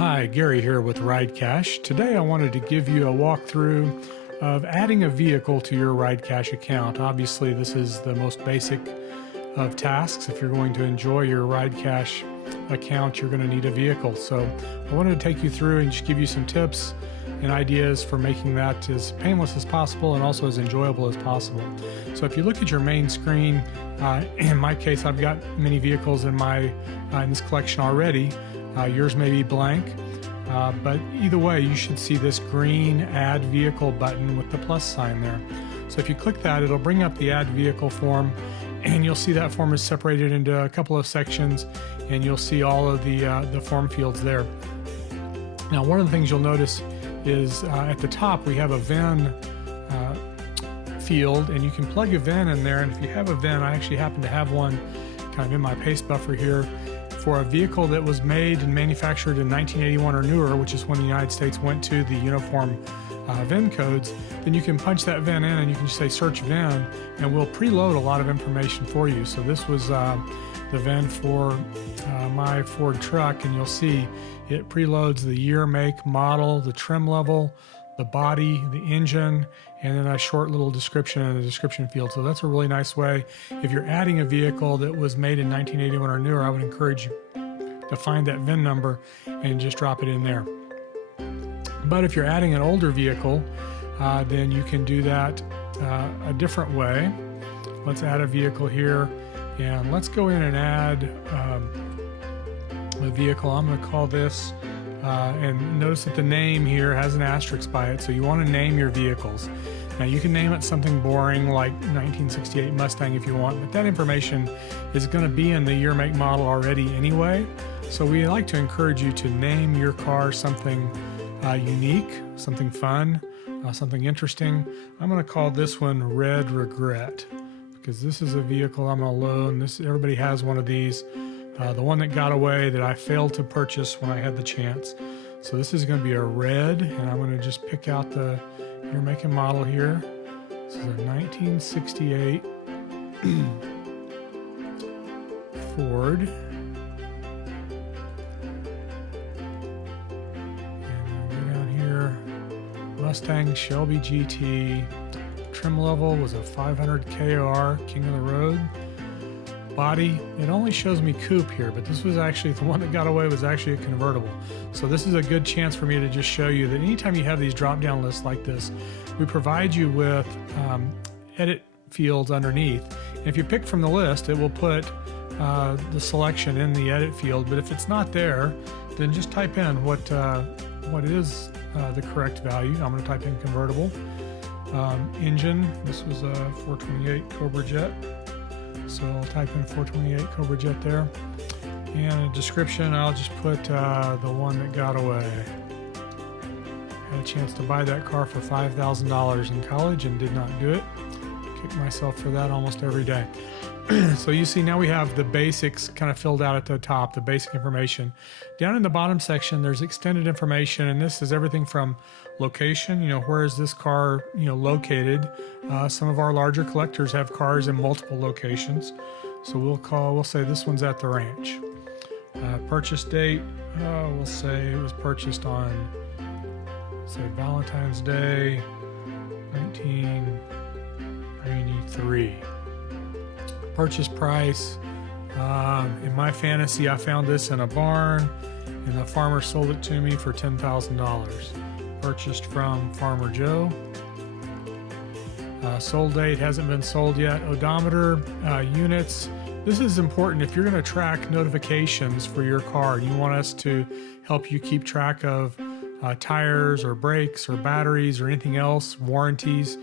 Hi, Gary here with RideCash. Today I wanted to give you a walkthrough of adding a vehicle to your RideCash account. Obviously, this is the most basic of tasks. If you're going to enjoy your RideCash account, you're going to need a vehicle. So I wanted to take you through and just give you some tips and ideas for making that as painless as possible and also as enjoyable as possible. So if you look at your main screen, in my case, I've got many vehicles in this collection already. Yours may be blank, but either way, you should see this green Add Vehicle button with the plus sign there. So if you click that, it'll bring up the Add Vehicle form, and you'll see that form is separated into a couple of sections, and you'll see all of the form fields there. Now, one of the things you'll notice is at the top we have a VIN field, and you can plug a VIN in there. And if you have a VIN, I actually happen to have one kind of in my paste buffer here, for a vehicle that was made and manufactured in 1981 or newer, which is when the United States went to the uniform VIN codes, then you can punch that VIN in and you can just say search VIN, and we'll preload a lot of information for you. So this was the VIN for my Ford truck, and you'll see it preloads the year, make, model, the trim level, the body, the engine, and then a short little description in the description field. So that's a really nice way. If you're adding a vehicle that was made in 1981 or newer, I would encourage you to find that VIN number and just drop it in there. But if you're adding an older vehicle, then you can do that a different way. Let's add a vehicle here, and let's go in and add a vehicle. I'm going to call this and notice that the name here has an asterisk by it, so you want to name your vehicles. Now you can name it something boring like 1968 Mustang if you want, but that information is going to be in the year, make, model already anyway. So we like to encourage you to name your car something unique, something fun, something interesting. I'm going to call this one Red Regret, because this is a vehicle I'm going to loan. Everybody has one of these. The one that got away that I failed to purchase when I had the chance. So this is going to be a red, and I'm going to just pick out the year, make, and model here. This is a 1968 Ford. And go down here, Mustang Shelby GT. Trim level was a 500 KR, King of the Road. Body, it only shows me coupe here, but this was actually the one that got away was actually a convertible. So this is a good chance for me to just show you that anytime you have these drop down lists like this, we provide you with edit fields underneath. And if you pick from the list, it will put the selection in the edit field, but if it's not there, then just type in what is the correct value. I'm going to type in convertible. Engine, this was a 428 Cobra Jet. So I'll type in 428 Cobra Jet there. And a description, I'll just put the one that got away. Had a chance to buy that car for $5,000 in college and did not do it. Kick myself for that almost every day. So you see now we have the basics kind of filled out at the top, the basic information. Down in the bottom section, there's extended information, and this is everything from location, where is this car, located. Some of our larger collectors have cars in multiple locations. So we'll say this one's at the ranch. Purchase date, we'll say it was purchased on, say, Valentine's Day, 1993. Purchase price, in my fantasy, I found this in a barn, and the farmer sold it to me for $10,000. Purchased from Farmer Joe. Sold date hasn't been sold yet. Odometer, units. This is important if you're going to track notifications for your car. You want us to help you keep track of tires or brakes or batteries or anything else, warranties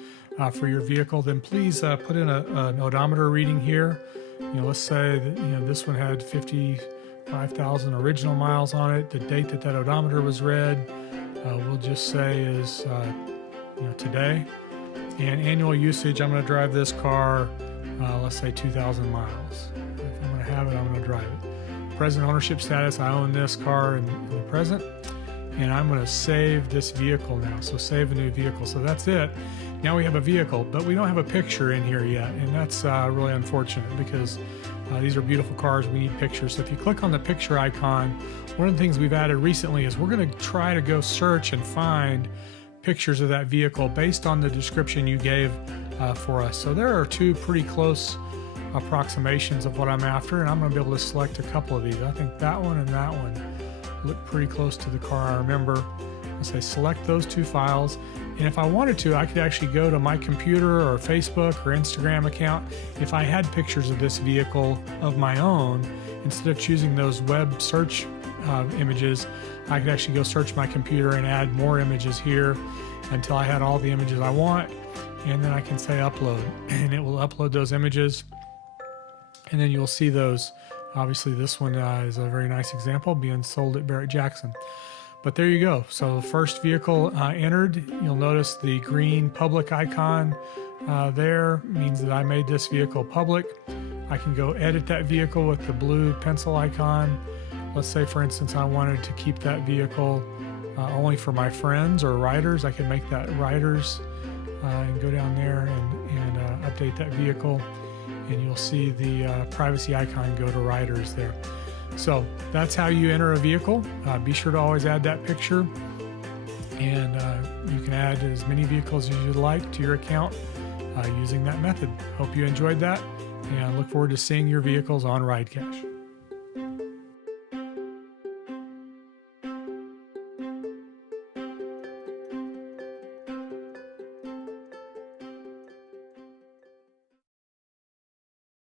for your vehicle, then please put in an odometer reading here. Let's say that this one had 55,000 original miles on it. The date that odometer was read, we'll just say is today. And annual usage, I'm going to drive this car, let's say 2,000 miles. If I'm going to have it, I'm going to drive it. Present ownership status, I own this car in the present. And I'm going to save this vehicle now. So save a new vehicle. So that's it. Now we have a vehicle, but we don't have a picture in here yet. And that's really unfortunate, because These are beautiful cars. We need pictures. So if you click on the picture icon, one of the things we've added recently is we're going to try to go search and find pictures of that vehicle based on the description you gave for us. So there are two pretty close approximations of what I'm after, and I'm going to be able to select a couple of these. I think that one and that one look pretty close to the car I remember. I say select those two files, and if I wanted to, I could actually go to my computer or Facebook or Instagram account. If I had pictures of this vehicle of my own, instead of choosing those web search images, I could actually go search my computer and add more images here until I had all the images I want, and then I can say upload, and it will upload those images, and then you'll see those. Obviously this one is a very nice example being sold at Barrett-Jackson. But there you go. So the first vehicle entered, you'll notice the green public icon there means that I made this vehicle public. I can go edit that vehicle with the blue pencil icon. Let's say, for instance, I wanted to keep that vehicle only for my friends or riders. I can make that riders and go down there and update that vehicle. And you'll see the privacy icon go to riders there. So that's how you enter a vehicle. Be sure to always add that picture, and you can add as many vehicles as you'd like to your account using that method. Hope you enjoyed that, and look forward to seeing your vehicles on RideCache.